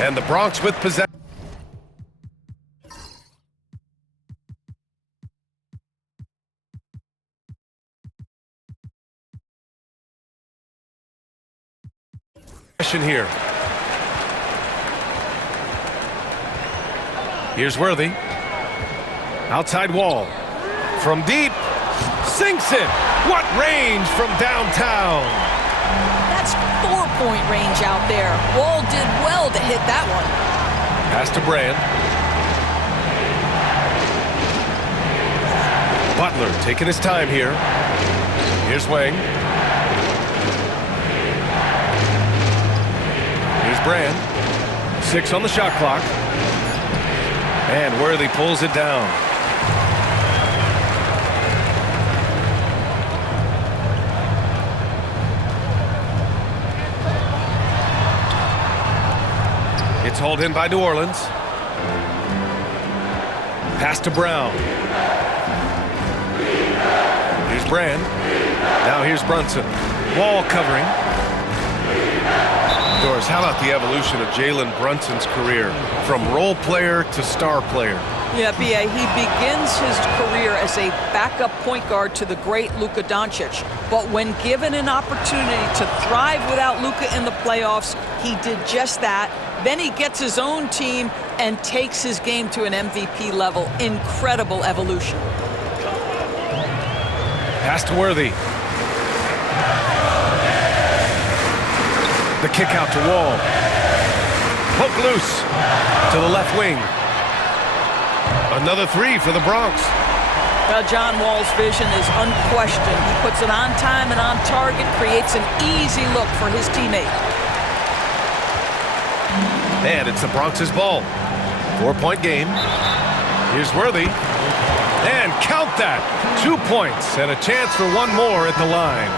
And the Bronx with possession. Here. Here's Worthy. Outside wall. From deep. Sinks it. What range from downtown. That's 4-point range out there. Wall did well to hit that one. Pass to Brand. Butler taking his time here. Here's Wang. Here's Brand. 6 on the shot clock. And Worthy pulls it down. It's hauled in by New Orleans. Pass to Brown. Here's Brand. Now here's Brunson. Wall covering. Doris, how about the evolution of Jalen Brunson's career from role player to star player? Yeah, BA, he begins his career as a backup point guard to the great Luka Doncic. But when given an opportunity to thrive without Luka in the playoffs, he did just that. Then he gets his own team and takes his game to an MVP level. Incredible evolution. Pass to Worthy. The kick out to Wall. Poke loose to the left wing. Another 3 for the Bronx. Well, John Wall's vision is unquestioned. He puts it on time and on target, creates an easy look for his teammate. And it's the Bronx's ball. 4-point game. Here's Worthy. And count that. 2 points and a chance for one more at the line.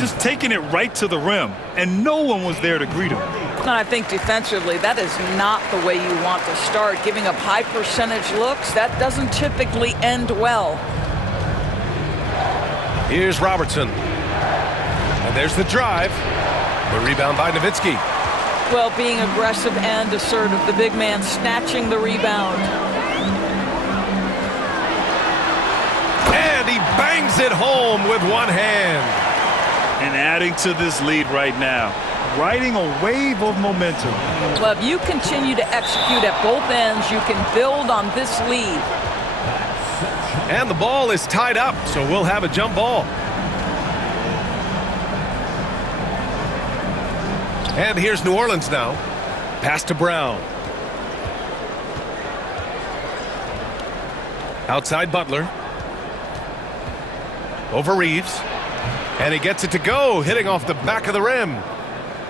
Just taking it right to the rim, and no one was there to greet him. And I think defensively, that is not the way you want to start. Giving up high percentage looks, that doesn't typically end well. Here's Robertson. And there's the drive. The rebound by Nowitzki. Well, being aggressive and assertive, the big man snatching the rebound. And he bangs it home with one hand. And adding to this lead right now, riding a wave of momentum. Well, if you continue to execute at both ends, you can build on this lead. And the ball is tied up, so we'll have a jump ball. And here's New Orleans now. Pass to Brown. Outside Butler. Over Reeves. And he gets it to go, hitting off the back of the rim.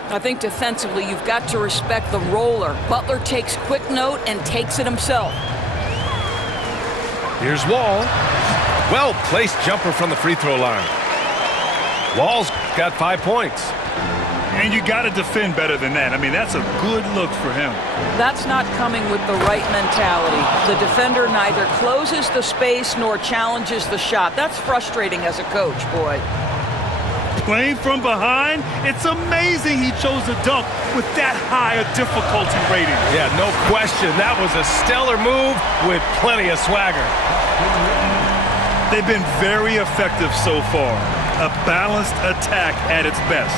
I think defensively, you've got to respect the roller. Butler takes quick note and takes it himself. Here's Wall. Well-placed jumper from the free throw line. Wall's got 5 points. And you got to defend better than that. I mean, that's a good look for him. That's not coming with the right mentality. The defender neither closes the space nor challenges the shot. That's frustrating as a coach, boy. Playing from behind, it's amazing he chose to dunk with that high a difficulty rating. Yeah, no question. That was a stellar move with plenty of swagger. They've been very effective so far. A balanced attack at its best.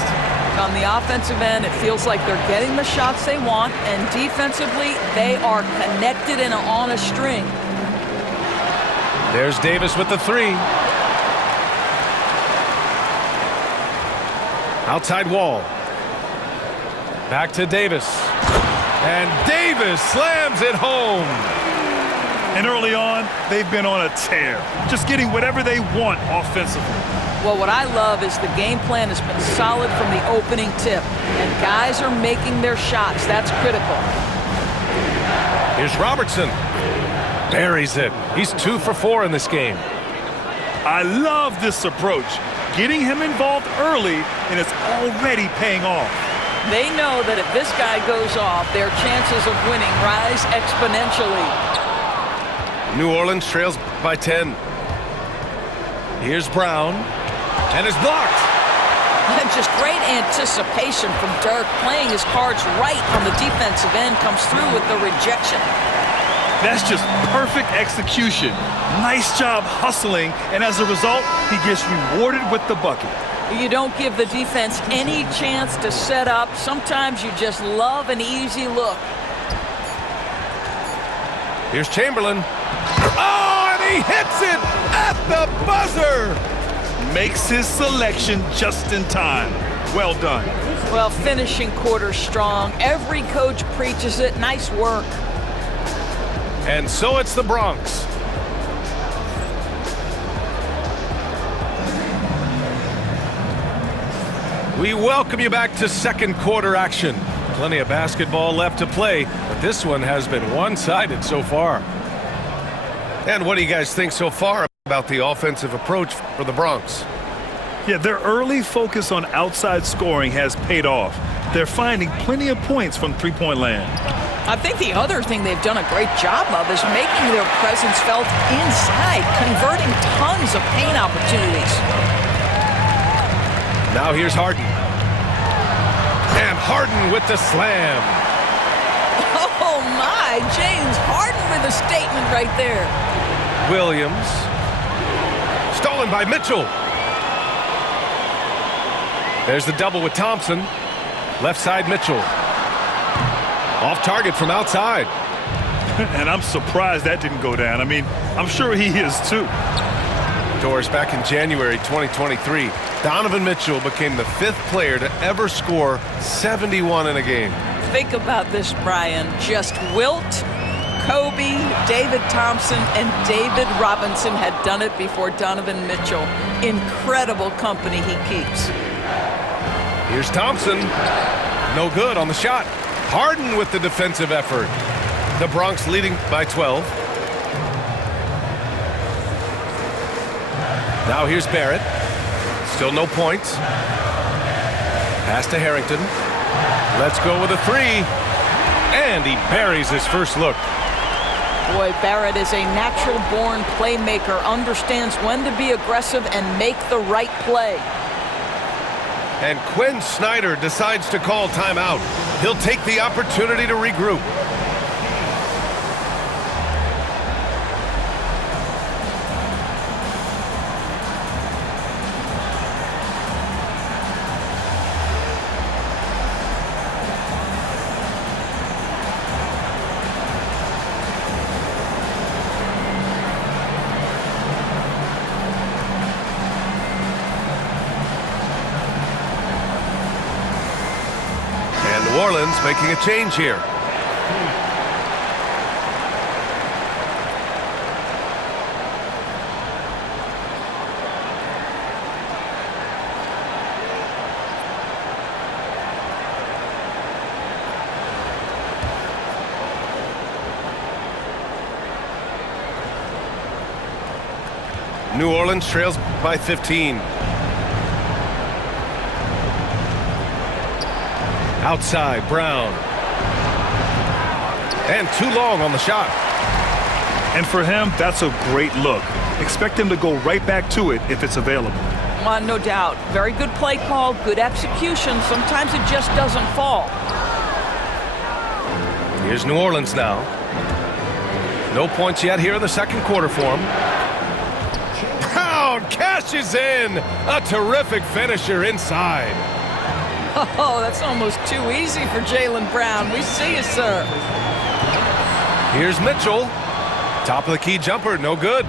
On the offensive end, it feels like they're getting the shots they want, and defensively, they are connected and on a string. There's Davis with the 3. Outside Wall. Back to Davis. And Davis slams it home. And early on, they've been on a tear. Just getting whatever they want offensively. Well, what I love is the game plan has been solid from the opening tip. And guys are making their shots. That's critical. Here's Robertson. Buries it. He's 2 for 4 in this game. I love this approach. Getting him involved early, and it's already paying off. They know that if this guy goes off, their chances of winning rise exponentially. New Orleans trails by 10. Here's Brown. And it's blocked. Just great anticipation from Dirk, playing his cards right on the defensive end, comes through with the rejection. That's just perfect execution. Nice job hustling, and as a result, he gets rewarded with the bucket. You don't give the defense any chance to set up. Sometimes you just love an easy look. Here's Chamberlain. Oh, and he hits it at the buzzer. Makes his selection just in time. Well done. Well, finishing quarter strong. Every coach preaches it. Nice work. And so it's the Bronx. We welcome you back to second quarter action. Plenty of basketball left to play, but this one has been one-sided so far. And what do you guys think so far about the offensive approach for the Bronx? Yeah, their early focus on outside scoring has paid off. They're finding plenty of points from three-point land. I think the other thing they've done a great job of is making their presence felt inside, converting tons of paint opportunities. Now here's Harden. And Harden with the slam. Oh my, James Harden with a statement right there. Williams. Stolen by Mitchell. There's the double with Thompson. Left side Mitchell. Off target from outside. And I'm surprised that didn't go down. I mean, I'm sure he is too. Doris, back in January 2023, Donovan Mitchell became the 5th player to ever score 71 in a game. Think about this, Brian. Just Wilt, Kobe, David Thompson, and David Robinson had done it before Donovan Mitchell. Incredible company he keeps. Here's Thompson. No good on the shot. Harden with the defensive effort. The Bronx leading by 12. Now here's Barrett. Still no points. Pass to Harrington. Let's go with a 3. And he buries his first look. Boy, Barrett is a natural-born playmaker, understands when to be aggressive and make the right play. And Quinn Snyder decides to call timeout. He'll take the opportunity to regroup. New Orleans making a change here. New Orleans trails by 15. Outside, Brown. And too long on the shot. And for him, that's a great look. Expect him to go right back to it if it's available. No doubt. Very good play call, good execution. Sometimes it just doesn't fall. Here's New Orleans now. No points yet here in the second quarter for him. Brown cashes in. A terrific finisher inside. Oh, that's almost too easy for Jaylen Brown. We see you, sir. Here's Mitchell. Top of the key jumper, no good.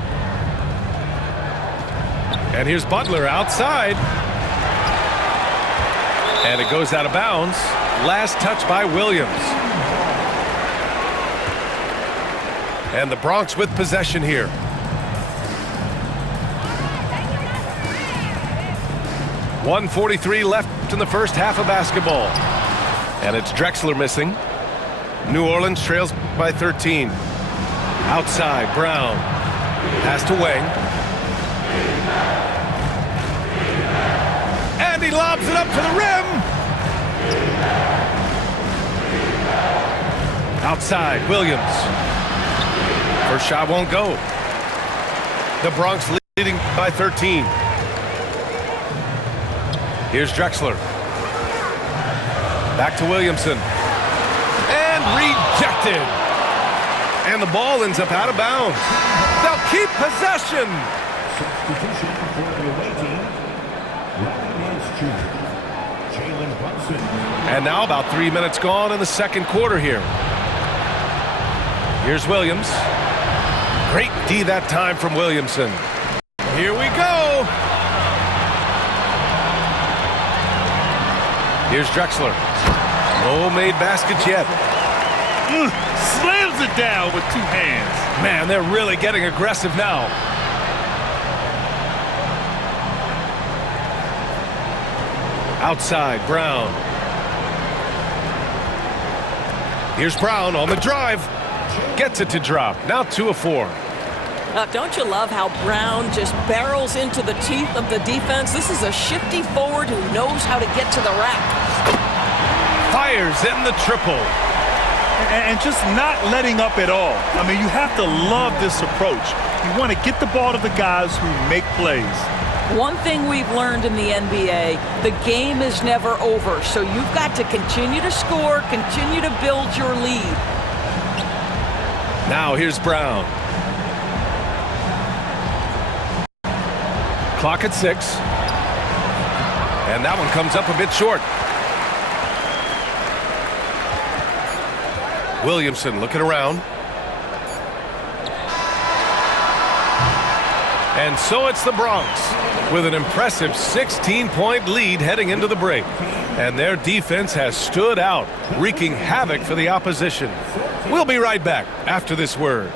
And here's Butler outside. And it goes out of bounds. Last touch by Williams. And the Bronx with possession here. .143 left in the first half of basketball. And it's Drexler missing. New Orleans trails by 13. Outside, Brown. Pass to Wang. And he lobs it up to the rim. Outside, Williams. First shot won't go. The Bronx leading by 13. Here's Drexler. Back to Williamson. And rejected. And the ball ends up out of bounds. They'll keep possession. Substitution for the away team. And now about 3 minutes gone in the second quarter here. Here's Williams. Great D that time from Williamson. Here we go. Here's Drexler. No made baskets yet. Slams it down with 2 hands. Man, they're really getting aggressive now. Outside, Brown. Here's Brown on the drive. Gets it to drop. Now 2 of 4. Don't you love how Brown just barrels into the teeth of the defense? This is a shifty forward who knows how to get to the rack. Fires in the triple. And just not letting up at all. I mean, you have to love this approach. You want to get the ball to the guys who make plays. One thing we've learned in the NBA, the game is never over. So you've got to continue to score, continue to build your lead. Now here's Brown. Clock at 6. And that one comes up a bit short. Williamson looking around. And so it's the Bronx with an impressive 16-point lead heading into the break. And their defense has stood out, wreaking havoc for the opposition. We'll be right back after this word.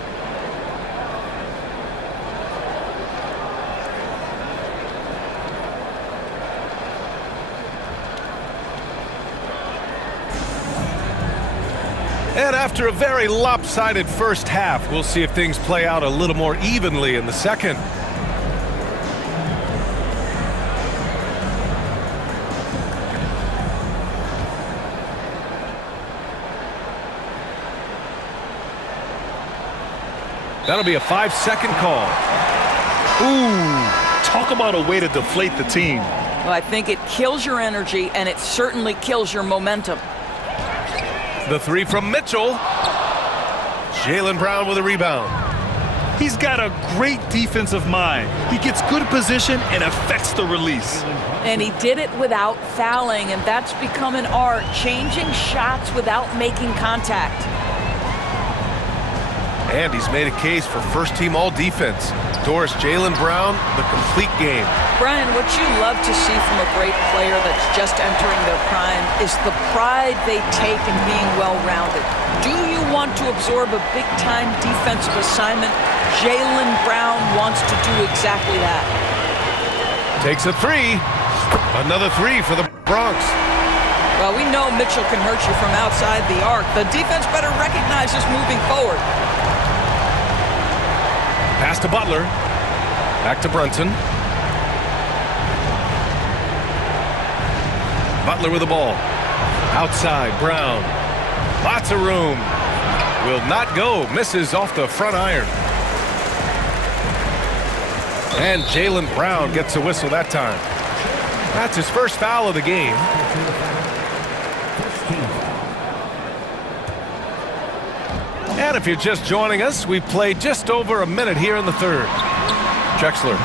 And after a very lopsided first half, we'll see if things play out a little more evenly in the second. That'll be a 5-second call. Ooh, talk about a way to deflate the team. Well, I think it kills your energy, and it certainly kills your momentum. The 3 from Mitchell. Jaylen Brown with a rebound. He's got a great defensive mind. He gets good position and affects the release. And he did it without fouling, and that's become an art, changing shots without making contact. And he's made a case for first-team all-defense. Doris, Jaylen Brown, the complete game. Brian, what you love to see from a great player that's just entering their prime is the pride they take in being well-rounded. Do you want to absorb a big-time defensive assignment? Jaylen Brown wants to do exactly that. Takes a 3. Another 3 for the Bronx. Well, we know Mitchell can hurt you from outside the arc. The defense better recognize this moving forward. Pass to Butler. Back to Brunson. Butler with the ball. Outside, Brown. Lots of room. Will not go. Misses off the front iron. And Jaylen Brown gets a whistle that time. That's his first foul of the game. And if you're just joining us, we've played just over a minute here in the third. Drexler.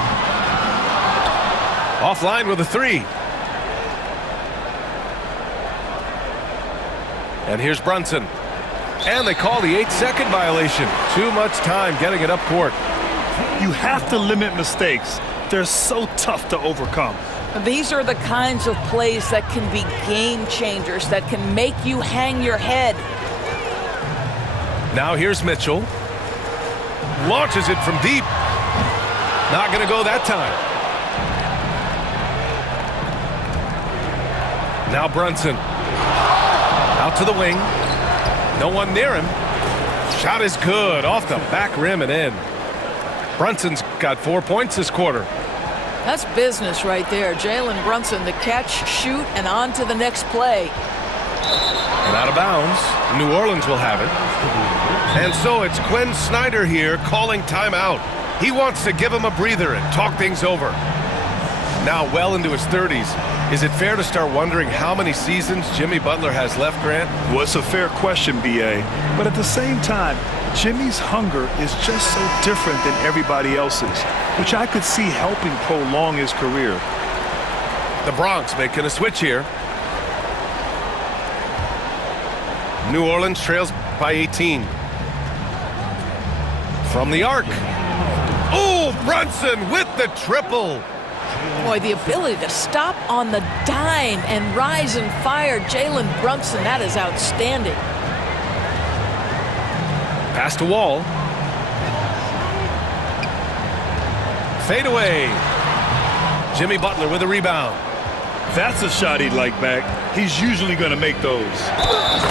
Offline with a 3. And here's Brunson. And they call the 8-second violation. Too much time getting it up court. You have to limit mistakes. They're so tough to overcome. These are the kinds of plays that can be game changers, that can make you hang your head. Now here's Mitchell. Launches it from deep. Not going to go that time. Now Brunson. Out to the wing. No one near him. Shot is good. Off the back rim and in. Brunson's got 4 points this quarter. That's business right there. Jalen Brunson, the catch, shoot, and on to the next play. And out of bounds. New Orleans will have it. And so it's Quinn Snyder here calling timeout. He wants to give him a breather and talk things over. now well into his 30s. Is it fair to start wondering how many seasons Jimmy Butler has left, Grant? Well, it's a fair question, BA. But at the same time, Jimmy's hunger is just so different than everybody else's, which I could see helping prolong his career. The Bronx making a switch here. New Orleans trails by 18. From the arc. Oh, Brunson with the triple. Boy, the ability to stop on the dime and rise and fire Jalen Brunson, that is outstanding. Pass to Wall. Fade away. Jimmy Butler with a rebound. That's a shot he'd like back. He's usually going to make those.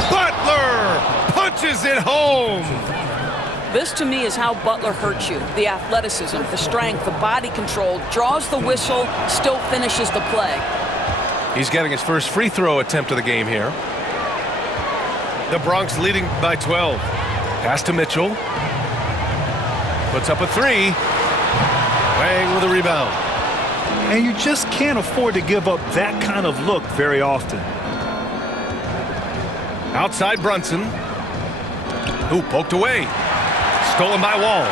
Butler punches it home. This, to me, is how Butler hurts you. The athleticism, the strength, the body control, draws the whistle, still finishes the play. He's getting his first free throw attempt of the game here. The Bronx leading by 12. Pass to Mitchell. Puts up a three. Wang with a rebound. And you just can't afford to give up that kind of look very often. Outside Brunson. Who poked away. Stolen by Wall.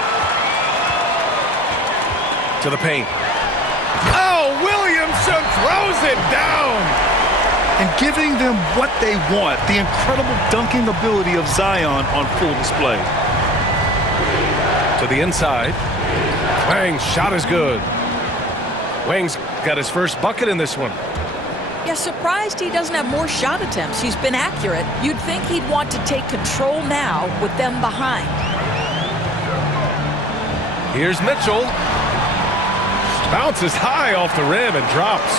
To the paint. Oh, Williamson throws it down. And giving them what they want, the incredible dunking ability of Zion on full display. To the inside. Wang's shot is good. Wang's got his first bucket in this one. Yeah, surprised he doesn't have more shot attempts. He's been accurate. You'd think he'd want to take control now with them behind. Here's Mitchell. Bounces high off the rim and drops.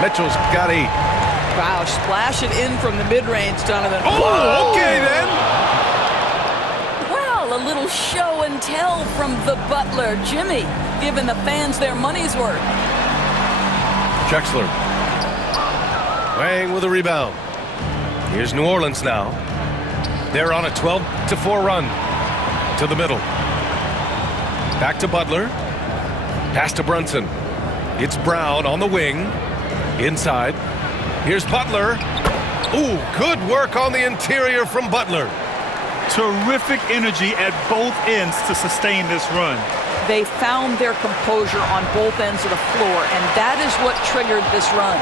Mitchell's got 8. Wow, splash it in from the mid-range, Donovan. Oh, whoa! okay then. Well, a little show and tell from the Butler. Jimmy giving the fans their money's worth. Drexler. Wang with a rebound. Here's New Orleans now. They're on a 12-4 run. To the middle. Back to Butler. Pass to Brunson. It's Brown on the wing. Inside. Here's Butler. Ooh, good work on the interior from Butler. Terrific energy at both ends to sustain this run. They found their composure on both ends of the floor, and that is what triggered this run.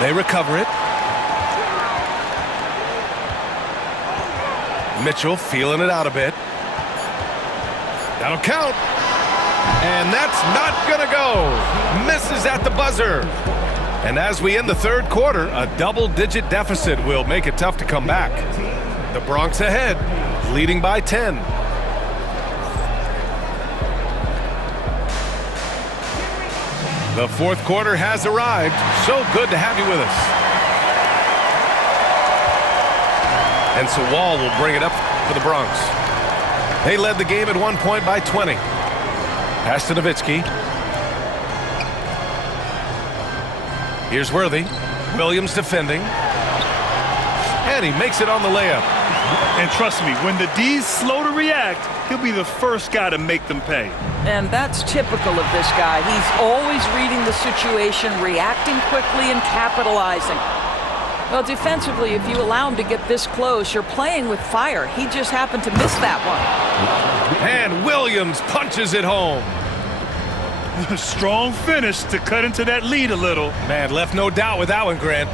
They recover it. Mitchell feeling it out a bit. That'll count. And that's not gonna go. Misses at the buzzer. And as we end the third quarter, a double-digit deficit will make it tough to come back. The Bronx ahead, leading by 10. The fourth quarter has arrived. So good to have you with us. And so Wall will bring it up for the Bronx. They led the game at 1 point by 20. Pass to Nowitzki. Here's Worthy. Williams defending. And he makes it on the layup. And trust me, when the D's slow to react, he'll be the first guy to make them pay. And that's typical of this guy. He's always reading the situation, reacting quickly, and capitalizing. Well, defensively, if you allow him to get this close, you're playing with fire. He just happened to miss that one. And Williams punches it home. Strong finish to cut into that lead a little. Man, left no doubt with that one, Grant.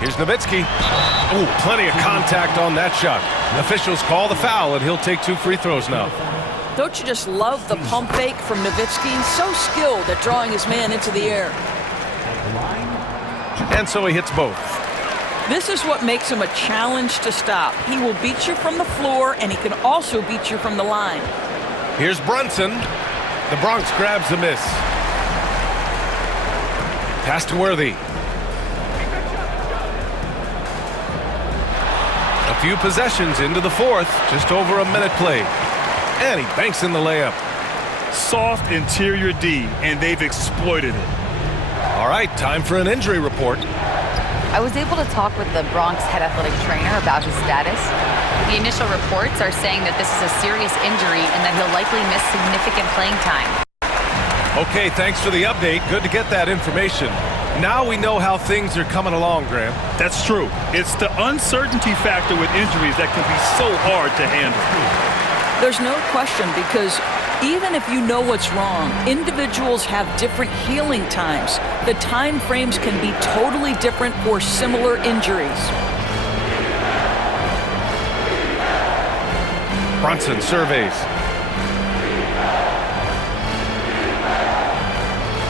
Here's Nowitzki. Oh, plenty of contact on that shot. Officials call the foul, and he'll take 2 free throws now. Don't you just love the pump fake from Nowitzki? So skilled at drawing his man into the air. And so he hits both. This is what makes him a challenge to stop. He will beat you from the floor, and he can also beat you from the line. Here's Brunson. The Bronx grabs the miss. Pass to Worthy. A few possessions into the fourth, just over a minute played. And he banks in the layup. Soft interior D, and they've exploited it. All right, time for an injury report. I was able to talk with the Bronx head athletic trainer about his status. The initial reports are saying that this is a serious injury and that he'll likely miss significant playing time. Okay, thanks for the update. Good to get that information. Now we know how things are coming along, Graham. That's true. It's the uncertainty factor with injuries that can be so hard to handle. There's no question, because even if you know what's wrong, individuals have different healing times. The time frames can be totally different for similar injuries. Brunson surveys.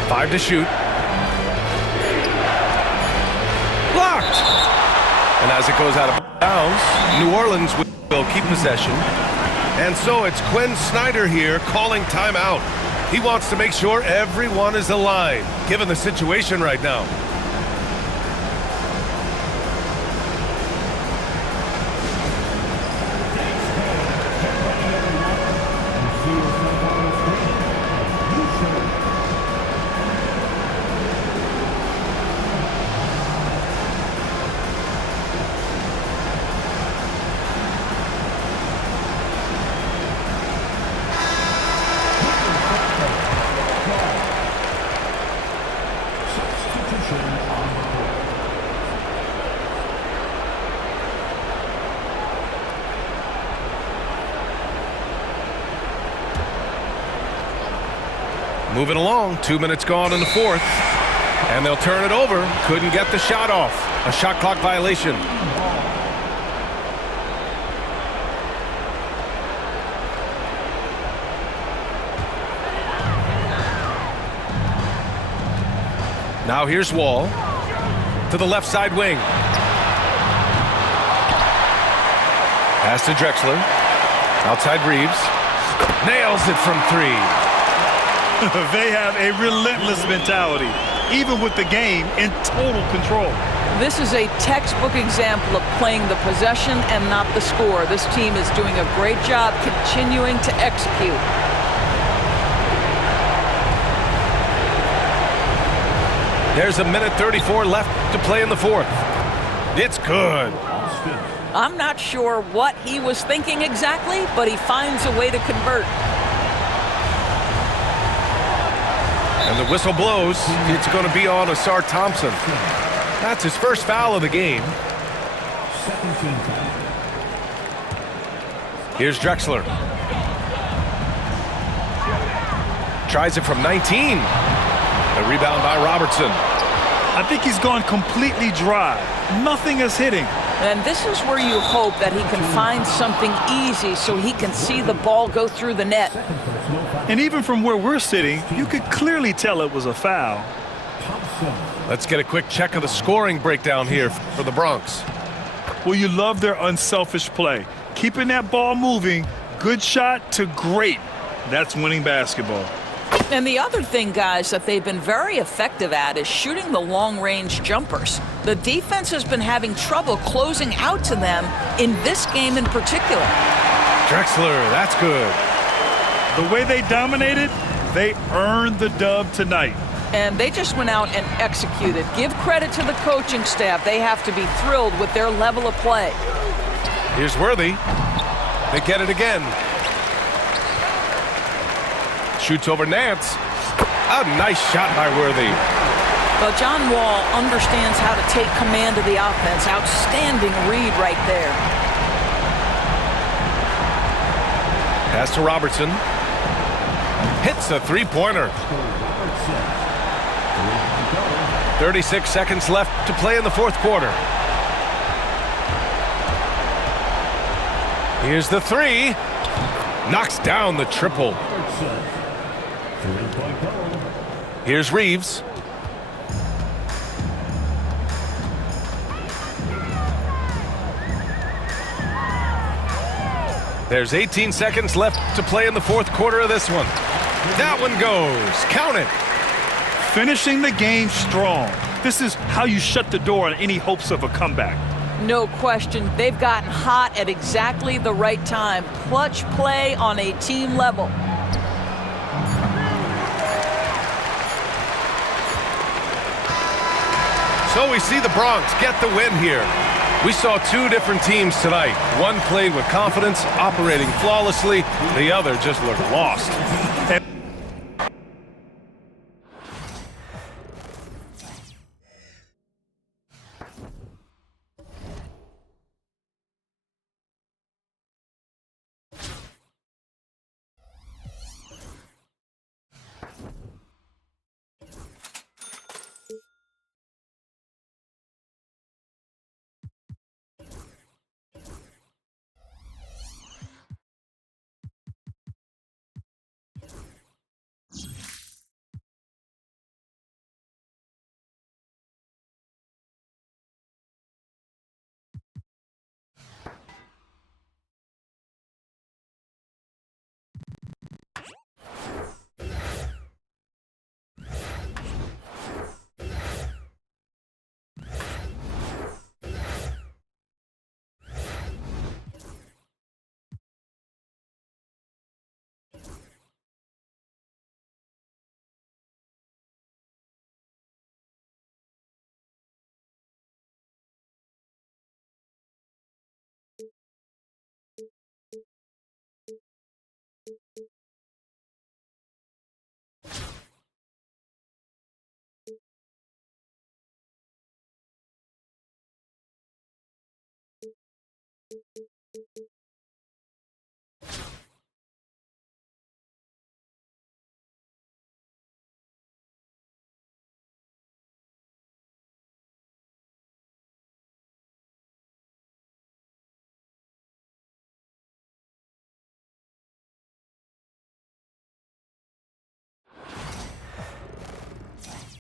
5 to shoot. Blocked! And as it goes out of bounds, New Orleans will keep possession. And so it's Quinn Snyder here calling timeout. He wants to make sure everyone is aligned, given the situation right now. Moving along, 2 minutes gone in the fourth. And they'll turn it over. Couldn't get the shot off. A shot clock violation. Now here's Wall. To the left side wing. Pass to Drexler. Outside Reeves. Nails it from 3. They have a relentless mentality, even with the game in total control. This is a textbook example of playing the possession and not the score. This team is doing a great job continuing to execute. There's a minute 34 left to play in the fourth. It's good. I'm not sure what he was thinking exactly, but he finds a way to convert. And the whistle blows. It's going to be on Asar Thompson. That's his first foul of the game. Here's Drexler. Tries it from 19. A rebound by Robertson. I think he's gone completely dry. Nothing is hitting. And this is where you hope that he can find something easy so he can see the ball go through the net. And even from where we're sitting, you could clearly tell it was a foul. Let's get a quick check of the scoring breakdown here for the Bronx. Well, you love their unselfish play. Keeping that ball moving, good shot to great. That's winning basketball. And the other thing, guys, that they've been very effective at is shooting the long-range jumpers. The defense has been having trouble closing out to them in this game in particular. Drexler, that's good. The way they dominated, they earned the dub tonight. And they just went out and executed. Give credit to the coaching staff. They have to be thrilled with their level of play. Here's Worthy. They get it again. Shoots over Nance. A nice shot by Worthy. Well, John Wall understands how to take command of the offense. Outstanding read right there. Pass to Robertson. Hits a three-pointer. 36 seconds left to play in the fourth quarter. Here's the three. Knocks down the triple. Here's Reeves. There's 18 seconds left to play in the fourth quarter of this one. That one goes. Count it. Finishing the game strong. This is how you shut the door on any hopes of a comeback. No question. They've gotten hot at exactly the right time. Clutch play on a team level. So we see the Bronx get the win here. We saw two different teams tonight. One played with confidence, operating flawlessly. The other just looked lost.